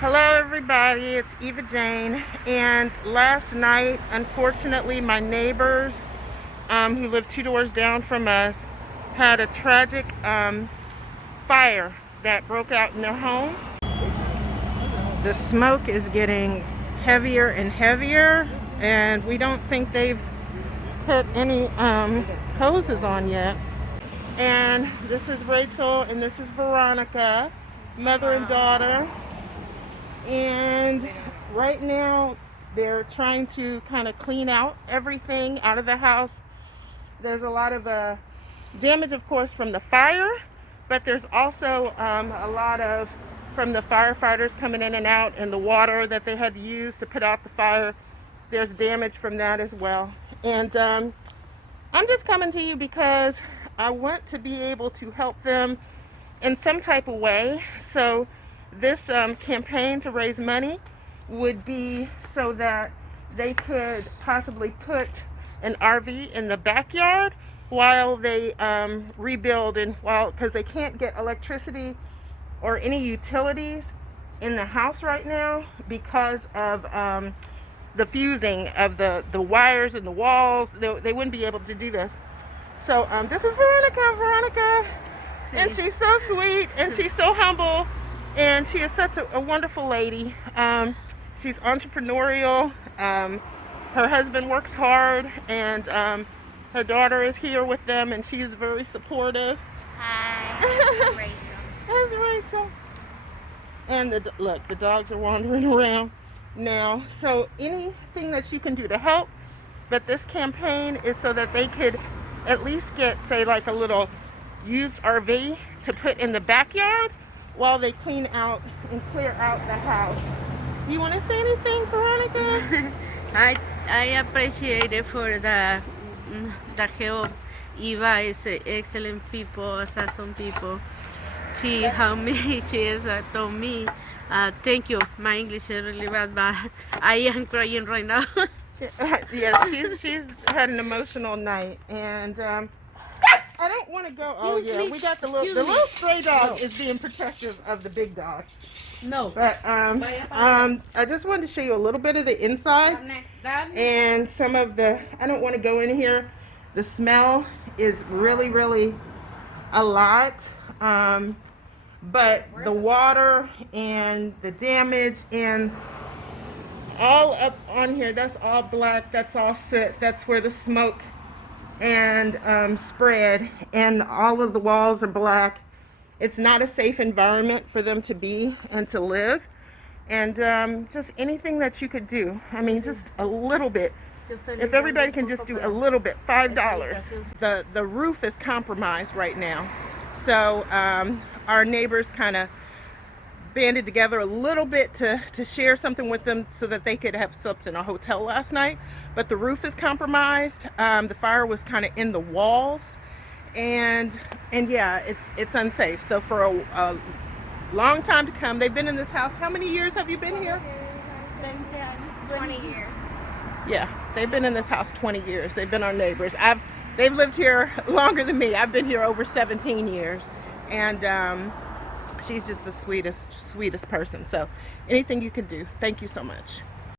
Hello everybody, it's Eva Jane, and last night, unfortunately, my neighbors who live 2 doors down from us had a tragic fire that broke out in their home. The smoke is getting heavier and heavier, and we don't think they've put any hoses on yet. And this is Rachel and this is Veronica, mother and daughter. And right now they're trying to kind of clean out everything out of the house. There's a lot of damage, of course, from the fire, but there's also a lot of from the firefighters coming in and out, and the water that they had to use to put out the fire. There's damage from that as well. And I'm just coming to you because I want to be able to help them in some type of way. So this campaign to raise money would be so that they could possibly put an RV in the backyard while they rebuild, and because they can't get electricity or any utilities in the house right now because of the fusing of the wires and the walls. They wouldn't be able to do this. So this is Veronica, and she's so sweet and she's so humble. And she is such a wonderful lady. She's entrepreneurial. Her husband works hard, and her daughter is here with them, and she's very supportive. Hi, I'm Rachel. That's Rachel. And look, the dogs are wandering around now. So anything that you can do to help, but this campaign is so that they could at least get, say, like a little used RV to put in the backyard while they clean out and clear out the house. You want to say anything, Veronica? I appreciate it for the help. Eva is excellent people, awesome people. She helped me. She has told me, thank you. My English is really bad, but I am crying right now. Yes, she's had an emotional night, and I don't want to go. Oh yeah, we got the little stray dog is being protective of the big dog. No. But I just wanted to show you a little bit of the inside and some of the. I don't want to go in here. The smell is really a lot. But the water and the damage and all up on here, that's all black. That's all soot. That's where the smoke and spread, and all of the walls are black. It's not a safe environment for them to be and to live, and just anything that you could do. I mean, just a little bit. If everybody can just do a little bit, $5. The roof is compromised right now, so our neighbors kind of banded together a little bit to share something with them so that they could have slept in a hotel last night. But the roof is compromised. The fire was kind of in the walls, and yeah, it's unsafe. So for a long time to come, they've been in this house. How many years have you been here? 20 years. Yeah, they've been in this house 20 years. They've been our neighbors. They've lived here longer than me. I've been here over 17 years, and she's just the sweetest person. So anything you can do. Thank you so much.